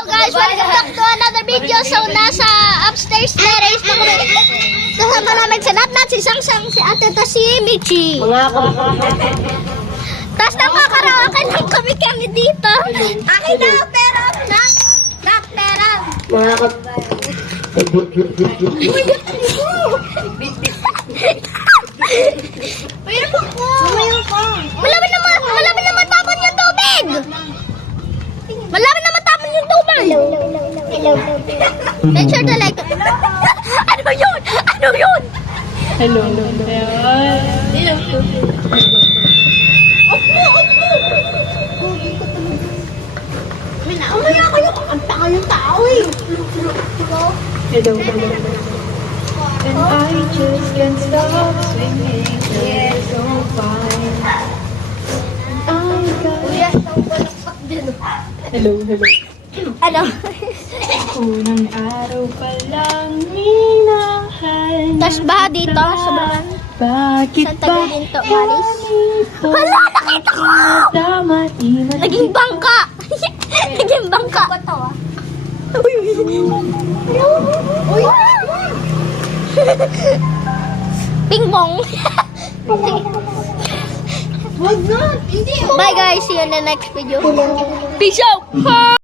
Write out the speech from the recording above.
Hello guys, welcome back to another video. So, nasa upstairs terrace na kami. Kasama namin si Natnat, si Sangsang, si Ate, ta si Michi. Tapos nakakarawakan lang kami dito. Akin na, pera. Nat, pera. Mayroon po. Malaman naman tapon yung tubig. Malaman naman tapon yung tubig. Hello. Make sure to like. Ano yun? Hello. Umaya kayo. Ang tanga yung tao eh. Hello. And I just can't stop swinging. Yeah, so fine. Hello. Ano? Unang araw pa lang minahal. Tapos ba dito sa bahan? Bakit Sa ba? tagalin to, Maris? Hala, nakita ko! Naging bangka! Naging bangka! Uy! Ping pong! Bye guys, see you in the next video. Peace out!